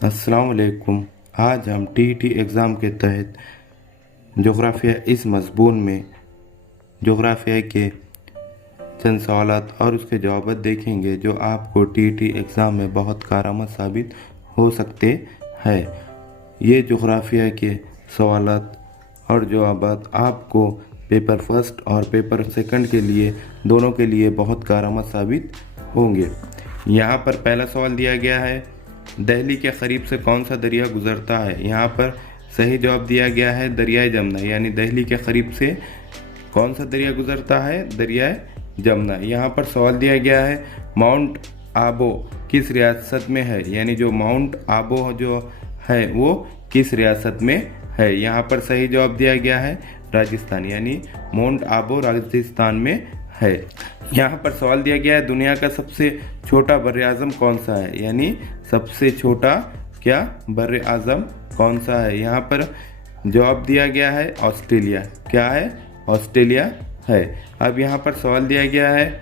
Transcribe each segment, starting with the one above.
अस्सलाम वालेकुम। आज हम टीईटी एग्ज़ाम के तहत जोग्राफिया इस मज़मून में जोग्राफिया के चंद सवालात और उसके जवाब देखेंगे जो आपको टीईटी एग्ज़ाम में बहुत कारआमद साबित हो सकते हैं। ये जोग्राफिया के सवालात और जवाबात आपको पेपर फर्स्ट और पेपर सेकंड के लिए दोनों के लिए बहुत कारआमद साबित होंगे। यहाँ पर पहला सवाल दिया गया है, दिल्ली के करीब से कौन सा दरिया गुजरता है। यहाँ पर सही जवाब दिया गया है दरियाए जमुना, यानी दिल्ली के करीब से कौन सा दरिया गुजरता है, दरियाए जमुना। यहाँ पर सवाल दिया गया है माउंट आबू किस रियासत में है, यानी जो माउंट आबू जो है वो किस रियासत में है। यहाँ पर सही जवाब दिया गया है राजस्थान, यानी माउंट आबू राजस्थान में है। यहाँ पर सवाल दिया गया है दुनिया का सबसे छोटा बर्र-ए-आज़म कौन सा है, यानी सबसे छोटा क्या बर्र-ए-आज़म कौन सा है। यहाँ पर जवाब दिया गया है ऑस्ट्रेलिया। क्या है? ऑस्ट्रेलिया है। अब यहाँ पर सवाल दिया गया है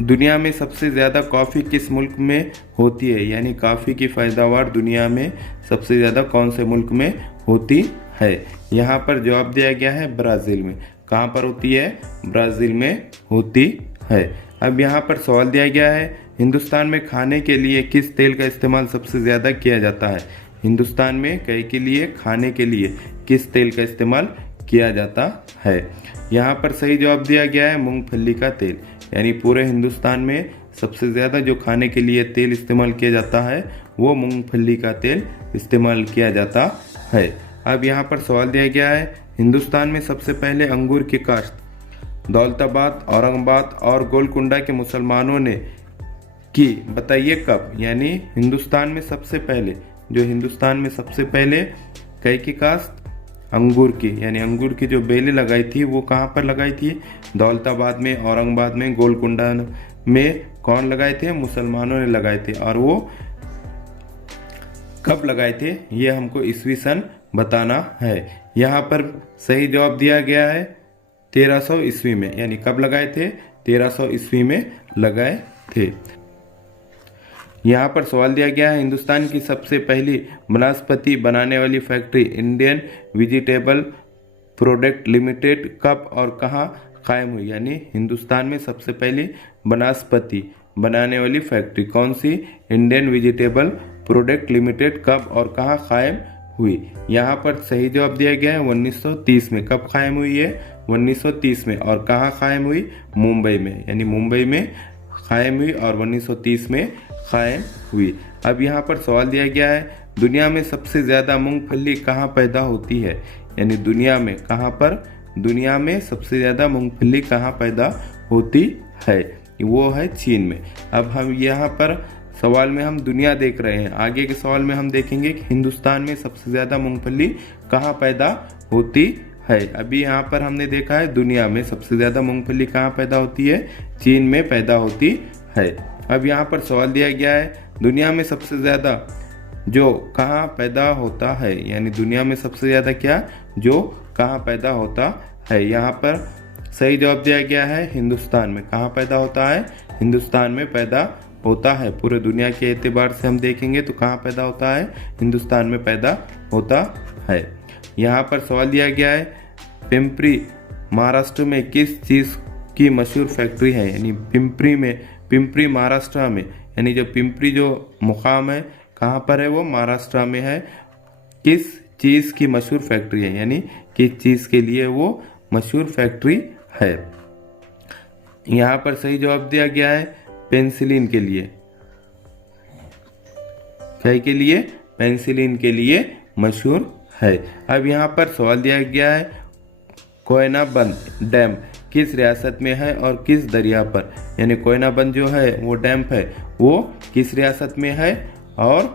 दुनिया में सबसे ज़्यादा कॉफ़ी किस मुल्क में होती है, यानी कॉफ़ी की पैदावार दुनिया में सबसे ज़्यादा कौन से मुल्क में होती है। यहाँ पर जवाब दिया गया है ब्राज़ील में। कहाँ पर होती है? ब्राज़ील में होती है। अब यहाँ पर सवाल दिया गया है हिंदुस्तान में खाने के लिए किस तेल का इस्तेमाल सबसे ज़्यादा किया जाता है। हिंदुस्तान में कई के लिए खाने के लिए किस तेल का इस्तेमाल किया जाता है। यहाँ पर सही जवाब दिया गया है मूंगफली का तेल, यानी पूरे हिंदुस्तान में सबसे ज़्यादा जो खाने के लिए तेल इस्तेमाल किया जाता है वो मूंगफली का तेल इस्तेमाल किया जाता है। अब यहाँ पर सवाल दिया गया है हिंदुस्तान में सबसे पहले अंगूर की काश्त दौलताबाद, औरंगाबाद और गोलकुंडा के मुसलमानों ने की, बताइए कब। यानी हिंदुस्तान में सबसे पहले कई की काश्त अंगूर की, यानी अंगूर की जो बेलें लगाई थी वो कहाँ पर लगाई थी? दौलताबाद में, औरंगाबाद में, गोलकुंडा में। कौन लगाए थे? मुसलमानों ने लगाए थे। और वो कब लगाए थे ये हमको ईस्वी सन बताना है। यहाँ पर सही जवाब दिया गया है 1300 ईस्वी में, यानी कब लगाए थे? 1300 ईस्वी में लगाए थे। यहाँ पर सवाल दिया गया है हिंदुस्तान की सबसे पहली वनस्पति बनाने वाली factory Indian vegetable product limited कब और कहाँ कायम हुई, यानी हिंदुस्तान में सबसे पहली वनस्पति बनाने वाली फैक्ट्री कौन सी? इंडियन वेजिटेबल प्रोडक्ट लिमिटेड कब और कहाँ कायम हुई। यहाँ पर सही जवाब दिया गया है 1930 में। कब कायम हुई है? 1930 में। और कहाँ कायम हुई? मुंबई में, यानी मुंबई में कायम हुई और 1930 में कायम हुई। अब यहाँ पर सवाल दिया गया है दुनिया में सबसे ज़्यादा मूंगफली कहाँ पैदा होती है, यानी दुनिया में कहाँ पर, दुनिया में सबसे ज़्यादा मूंगफली कहाँ पैदा होती है, वो है चीन में। अब हम यहाँ पर सवाल में हम दुनिया देख रहे हैं, आगे के सवाल में हम देखेंगे कि हिंदुस्तान में सबसे ज़्यादा मूंगफली कहाँ पैदा होती है। अभी यहाँ पर हमने देखा है दुनिया में सबसे ज़्यादा मूंगफली कहाँ पैदा होती है? चीन में पैदा होती है। अब यहाँ पर सवाल दिया गया है दुनिया में सबसे ज़्यादा जो कहाँ पैदा होता है, यानी दुनिया में सबसे ज़्यादा क्या जो कहाँ पैदा होता है। यहाँ पर सही जवाब दिया गया है हिंदुस्तान में। कहाँ पैदा होता है? हिंदुस्तान में पैदा होता है। पूरे दुनिया के एतबार से हम देखेंगे तो कहाँ पैदा होता है? हिंदुस्तान में पैदा होता है। यहाँ पर सवाल दिया गया है पिंपरी महाराष्ट्र में किस चीज़ की मशहूर फैक्ट्री है, यानी पिंपरी महाराष्ट्र में, यानी जो पिंपरी जो मुकाम है कहाँ पर है? वो महाराष्ट्र में है। किस चीज़ की मशहूर फैक्ट्री है, यानी किस चीज़ के लिए वो मशहूर फैक्ट्री है। यहाँ पर सही जवाब दिया गया है पेंसिलिन के लिए। क्या के लिए? पेंसिलिन के लिए मशहूर है। अब यहाँ पर सवाल दिया गया है कोयनाबंद डैम किस रियासत में है और किस दरिया पर, यानी कोयनाबंद जो है वो डैम है वो किस रियासत में है और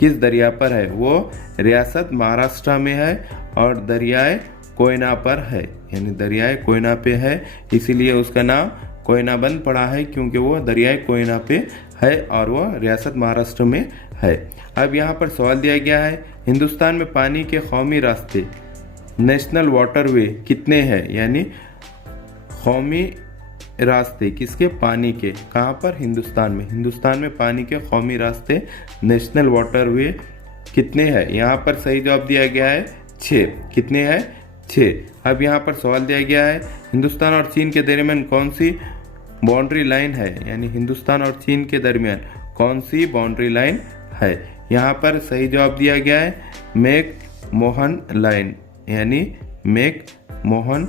किस दरिया पर है। वो रियासत महाराष्ट्र में है और दरियाए कोयना पर है, यानी दरियाए कोयना पे है, इसीलिए उसका नाम कोयनाबंद पड़ा है क्योंकि वो दरियाए कोयना पे है और वो रियासत महाराष्ट्र में है। अब यहाँ पर सवाल दिया गया है हिंदुस्तान में पानी के कौमी रास्ते नेशनल वाटरवे कितने हैं, यानी कौमी रास्ते किसके? पानी के। कहाँ पर? हिंदुस्तान में। हिंदुस्तान में पानी के कौमी रास्ते नेशनल वाटरवे कितने हैं? यहाँ पर सही जवाब दिया गया है 6। कितने हैं? 6। अब यहाँ पर सवाल दिया गया है हिंदुस्तान और चीन के दरमियान कौन सी बाउंड्री लाइन है? यानी हिंदुस्तान और चीन के दरमियान कौन सी बाउंड्री लाइन है? यहाँ पर सही जवाब दिया गया है मैक मोहन लाइन, यानी मैक मोहन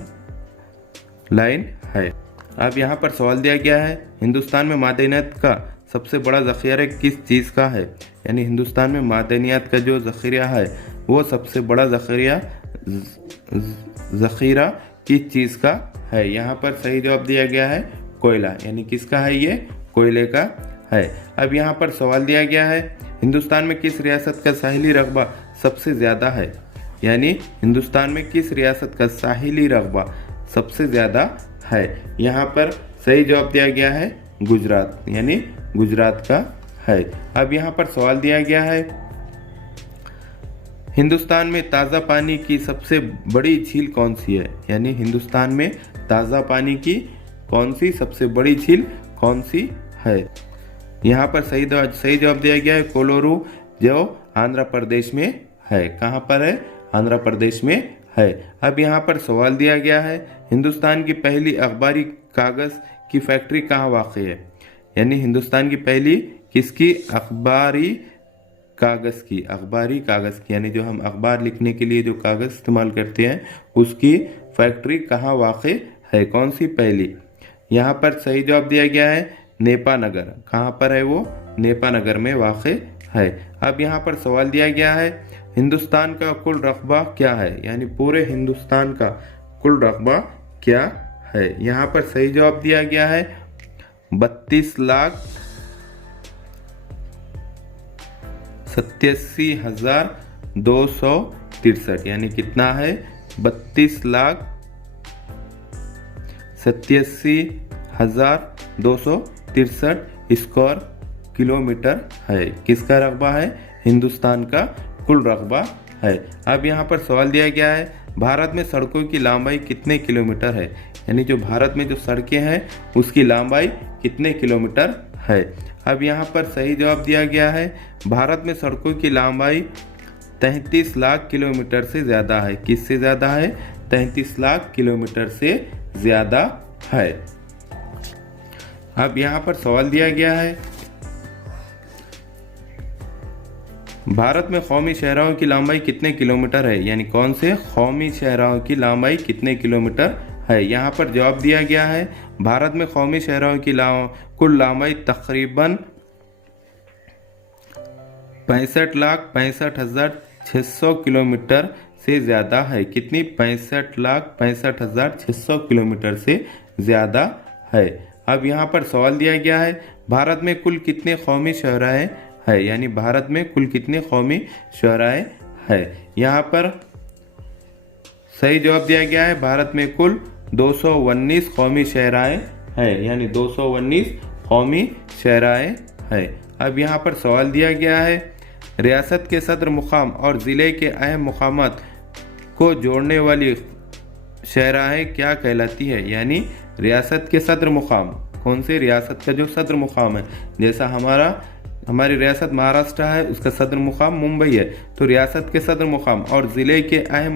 लाइन है। अब यहाँ पर सवाल दिया गया है हिंदुस्तान में मादनियात का सबसे बड़ा ज़ख़ीरा किस चीज़ का है? यानी हिंदुस्तान में मादनियात का जो ज़ख़ीरा है वो सबसे बड़ा ज़ख़ीरा किस चीज़ का है? यहाँ पर सही जवाब दिया गया है कोयला, यानी किसका है? ये कोयले का है। अब यहाँ पर सवाल दिया गया है हिंदुस्तान में किस रियासत का साहिली रकबा सबसे ज़्यादा है? यानी हिंदुस्तान में किस रियासत का साहिली रकबा सबसे ज़्यादा है? यहाँ पर सही जवाब दिया गया है गुजरात, यानी गुजरात का है। अब यहाँ पर सवाल दिया गया है हिंदुस्तान में ताज़ा पानी की सबसे बड़ी झील कौन सी है? यानी हिंदुस्तान में ताज़ा पानी की कौन सी सबसे बड़ी झील कौन सी है? यहाँ पर सही जवाब दिया गया है कोलोरू, जो आंध्र प्रदेश में है। कहाँ पर है? आंध्र प्रदेश में है। अब यहाँ पर सवाल दिया गया है हिंदुस्तान की पहली अखबारी कागज़ की फैक्ट्री कहाँ वाक़ है? यानी हिंदुस्तान की पहली किसकी? अखबारी कागज़ की, यानी जो हम अखबार लिखने के लिए जो कागज़ इस्तेमाल करते हैं उसकी फैक्ट्री कहाँ वाक़ है? कौन सी पहली? यहाँ पर सही जवाब दिया गया है नेपानगर। कहाँ पर है वो? नेपानगर में वाक़ है। अब यहाँ पर सवाल दिया गया है हिंदुस्तान का कुल रकबा क्या है? यानी पूरे हिंदुस्तान का कुल रकबा क्या है? यहाँ पर सही जवाब दिया गया है 32,87,263, यानी कितना है? 32,87,263 स्क्वायर किलोमीटर है। किसका रकबा है? हिंदुस्तान का कुल रकबा है। अब यहाँ पर सवाल दिया गया है भारत में सड़कों की लंबाई कितने किलोमीटर है? यानी जो भारत में जो सड़कें हैं उसकी लंबाई कितने किलोमीटर है? अब यहाँ पर सही जवाब दिया गया है भारत में सड़कों की लंबाई 33 लाख किलोमीटर से ज़्यादा है। किससे ज़्यादा है? 33 लाख किलोमीटर से ज़्यादा है। अब यहाँ पर सवाल दिया गया है भारत में कौमी शहरों की लंबाई कितने किलोमीटर है? यानी कौन से कौमी शहरों की लंबाई कितने किलोमीटर है? यहाँ पर जवाब दिया गया है भारत में कौमी शहरों की कुल लंबाई तकरीबन 65,65,600 किलोमीटर से ज़्यादा है। कितनी? 65,65,600 किलोमीटर से ज़्यादा है। अब यहाँ पर सवाल दिया गया है भारत में कुल कितने कौमी शहराएँ है? यानी भारत में कुल कितने कौमी शहराएँ है? यहाँ पर सही जवाब दिया गया है भारत में कुल 219 कौमी शहराएँ है, यानी 219 कौमी शहराएँ है। अब यहाँ पर सवाल दिया गया है रियासत के सदर मुकाम और ज़िले के अहम मुकामात को जोड़ने वाली शहराएँ क्या कहलाती है? यानी रियासत के सदर मुकाम, कौन से रियासत का जो सदर मुकाम है, जैसा हमारी रियासत महाराष्ट्र है उसका सदर मुकाम मुंबई है, तो रियासत के सदर मुकाम और ज़िले के अहम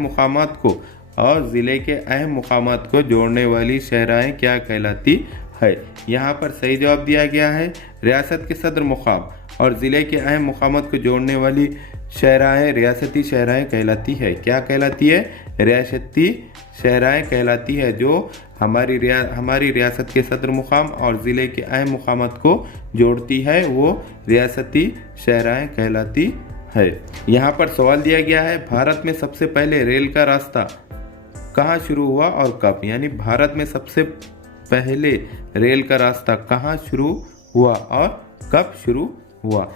मुकामात को जोड़ने वाली शहराएँ क्या कहलाती है? यहाँ पर सही जवाब दिया गया है रियासत के सदर मुकाम और ज़िले के अहम मुकामात को जोड़ने वाली शहराएँ रियासती शहराएँ कहलाती है। क्या कहलाती है? रियासती शहराएँ कहलाती है। जो हमारी रियासत के सदर मुकाम और ज़िले के अहम मुकामात को जोड़ती है वो रियासती शहराएँ कहलाती है। यहाँ पर सवाल दिया गया है भारत में सबसे पहले रेल का रास्ता कहाँ शुरू हुआ और कब? यानी भारत में सबसे पहले रेल का रास्ता कहाँ शुरू हुआ और कब शुरू हुआ?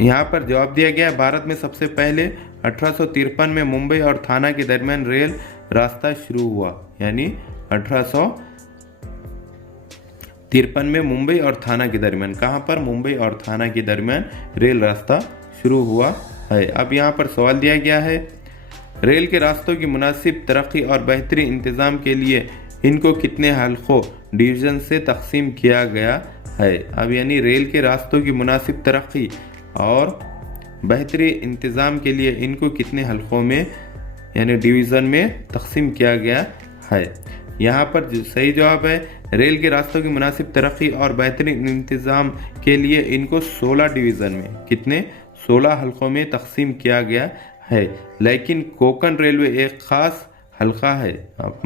यहाँ पर जवाब दिया गया है भारत में सबसे पहले 1853 में मुंबई और थाना के दरमियान रेल रास्ता शुरू हुआ। यानी 1853 में मुंबई और थाना के दरमियान, कहाँ पर? मुंबई और थाना के दरमियान रेल रास्ता शुरू हुआ है। अब यहाँ पर सवाल दिया गया है रेल के रास्तों की मुनासिब तरक्की और बेहतरीन इंतज़ाम के लिए इनको कितने हलकों डिवीज़न से तकसीम किया गया है। अब यानी रेल के रास्तों की मुनासिब तरक्की और बेहतरीन इंतज़ाम के लिए इनको कितने हलकों में यानी डिवीज़न में तकसीम किया गया है। यहाँ पर सही जवाब है रेल के रास्तों की मुनासिब तरक्की और बेहतरीन इंतज़ाम के लिए इनको 16 डिवीज़न में कितने 16 हलकों में तकसीम किया गया है। लेकिन कोंकण रेलवे एक ख़ास हलका है,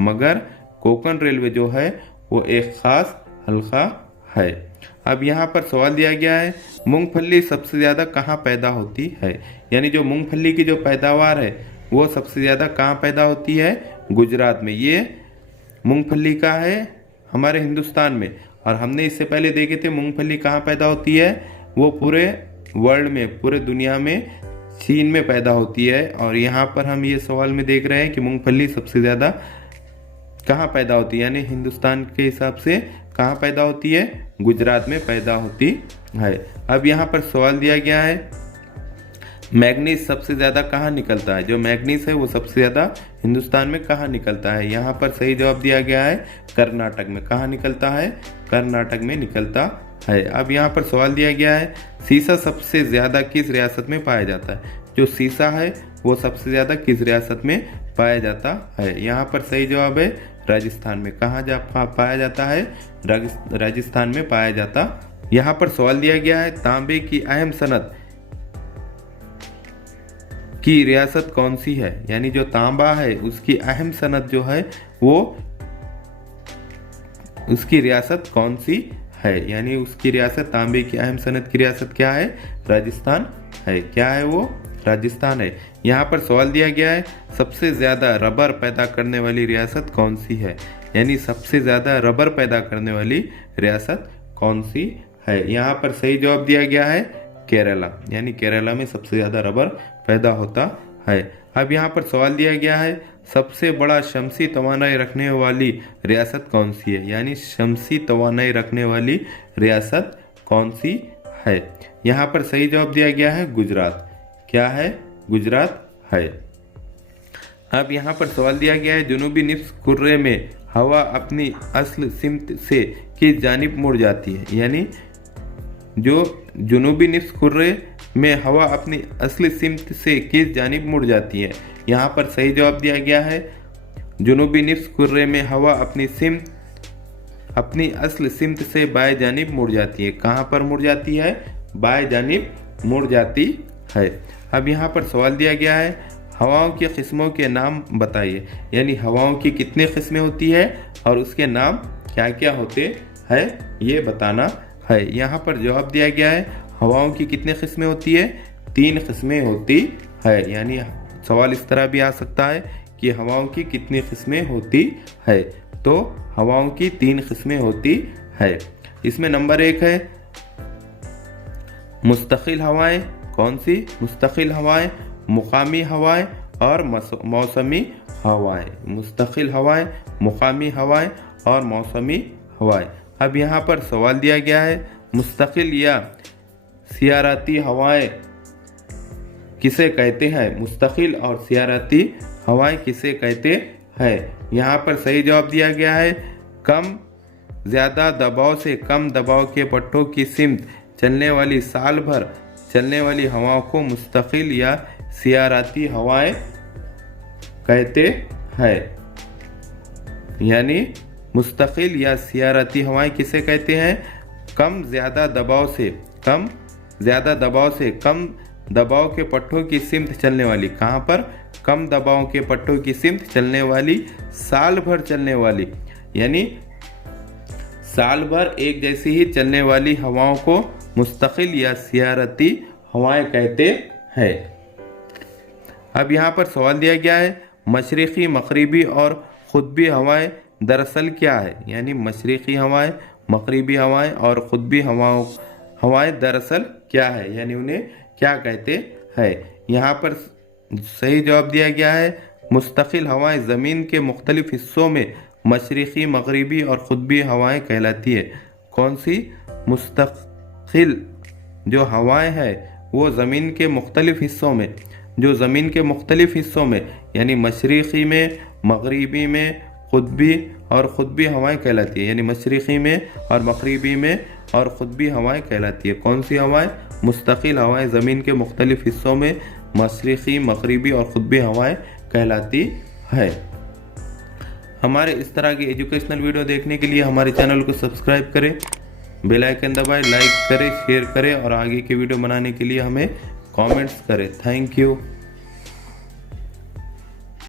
मगर कोंकण रेलवे जो है वो एक ख़ास हलका है। अब यहाँ पर सवाल दिया गया है मूंगफली सबसे ज़्यादा कहाँ पैदा होती है, यानी जो मूंगफली की जो पैदावार है वो सबसे ज़्यादा कहाँ पैदा होती है, गुजरात में। ये मूंगफली का है हमारे हिंदुस्तान में, और हमने इससे पहले देखे थे मूंगफली कहाँ पैदा होती है, वो पूरे वर्ल्ड में पूरे दुनिया में चीन में पैदा होती है। और यहाँ पर हम ये सवाल में देख रहे हैं कि मूंगफली सबसे ज़्यादा कहाँ पैदा होती है, यानी हिंदुस्तान के हिसाब से कहाँ पैदा होती है, गुजरात में पैदा होती है। अब यहाँ पर सवाल दिया गया है मैग्नीज सबसे ज़्यादा कहाँ निकलता है, जो मैग्नीज है वो सबसे ज़्यादा हिंदुस्तान में कहाँ निकलता है। यहाँ पर सही जवाब दिया गया है कर्नाटक में। कहाँ निकलता है, कर्नाटक में निकलता है। अब यहाँ पर सवाल दिया गया है सीसा सबसे ज़्यादा किस रियासत में पाया जाता है, जो सीसा है वो सबसे ज़्यादा किस रियासत में पाया जाता है। यहाँ पर सही जवाब है राजस्थान में। कहाँ पाया जाता है, राजस्थान में पाया जाता। यहाँ पर सवाल दिया गया है तांबे की अहम सनत की रियासत कौन सी है, यानी जो तांबा है उसकी अहम सनत जो है वो उसकी रियासत कौन सी है, यानी उसकी रियासत तांबे की अहम सनत की रियासत क्या है, राजस्थान है। क्या है वो, राजस्थान है। यहाँ पर सवाल दिया गया है सबसे ज़्यादा रबर पैदा करने वाली रियासत कौन सी है, यानी सबसे ज़्यादा रबर पैदा करने वाली रियासत कौन सी है। यहाँ पर सही जवाब दिया गया है केरला, यानी केरला में सबसे ज़्यादा रबर पैदा होता है। अब यहाँ पर सवाल दिया गया है सबसे बड़ा शमसी तवानाई रखने वाली रियासत कौन सी है, यानी शमसी तवानाई रखने वाली रियासत कौन सी है। यहाँ पर सही जवाब दिया गया है गुजरात। क्या है, गुजरात है। अब यहाँ पर सवाल दिया गया है जुनूबी निफ्स कुर्रे में हवा अपनी असल सिमत से किस जानिब मुड़ जाती है, यानी जो जुनूबी निफ्स कुर्रे में हवा अपनी असली सिमत से किस जानिब मुड़ जाती है। यहाँ पर सही जवाब दिया गया है जुनूबी निफ्स कुर्रे में हवा अपनी असल सिमत से बाएं जानिब मुड़ जाती है। कहाँ पर मुड़ जाती है, बाएं जानिब मुड़ जाती है। अब यहाँ पर सवाल दिया गया है हवाओं की किस्मों के नाम बताइए, यानी हवाओं की कितनी किस्में होती है और उसके नाम क्या क्या होते हैं ये बताना है। यहाँ पर जवाब दिया गया है हवाओं की कितनी किस्में होती है, 3 किस्में होती है। यानी सवाल इस तरह भी आ सकता है कि हवाओं की कितनी किस्में होती है, तो हवाओं की 3 किस्में होती है। इसमें नंबर 1 है मुस्तकिल हवाएं। कौन सी, मुस्तकिल हवाएं, मुकामी हवाएं और मौसमी हवाएं। मुस्तकिल हवाएं, मुकामी हवाएं और मौसमी हवाएं। अब यहाँ पर सवाल दिया गया है मुस्तकिल या सियाराती हवाएं किसे कहते हैं, मुस्तकिल और सियाराती हवाएं किसे कहते हैं। यहाँ पर सही जवाब दिया गया है कम ज़्यादा दबाव से कम दबाव के पट्टों की सिमत चलने वाली साल भर चलने वाली हवाओं को मुस्तकिल या सियाराती हवाएं कहते हैं। यानी मुस्तकिल या सियाराती हवाएं किसे कहते हैं, कम ज़्यादा दबाव से कम दबाव के पट्टों की सिमत चलने वाली। कहाँ पर, कम दबाव के पट्टों की सिमत चलने वाली साल भर चलने वाली, यानी साल भर एक जैसी ही चलने वाली हवाओं को मुस्तकिल या सियारती हवाएं कहते हैं। अब यहाँ पर सवाल दिया गया है मशरिकी, मगरिबी और खुतबी हवाएं दरअसल क्या है, यानी मशरिकी हवाएं, मगरिबी हवाएं और खुतबी हवाएं दरअसल क्या है, यानी उन्हें क्या कहते हैं। यहाँ पर सही जवाब दिया गया है मुस्तकिल हवाएं ज़मीन के मुख्तलिफ हिस्सों में मशरिकी, मगरिबी और खुतबी हवाएं कहलाती है। कौन सी, मुस्तकिल जो हवाएं हैं वो ज़मीन के मुख्तलिफ हिस्सों में यानी मशरिकी में, मगरिबी में, खुतबी हवाएं कहलाती है, यानी मशरिक़ी में और मगरिबी में और खुतबी हवाएं कहलाती है। कौन सी हवाएं? मुस्तकिल हवाएं ज़मीन के मुख्तलिफ हिस्सों में मशरिक़ी, मगरिबी और खुतबी हवाएं कहलाती है। हमारे इस तरह की एजुकेशनल वीडियो देखने के लिए हमारे चैनल को सब्सक्राइब करें, बेल आइकन दबाएं, लाइक करें, शेयर करें और आगे की वीडियो बनाने के लिए हमें कमेंट्स करें। Thank you.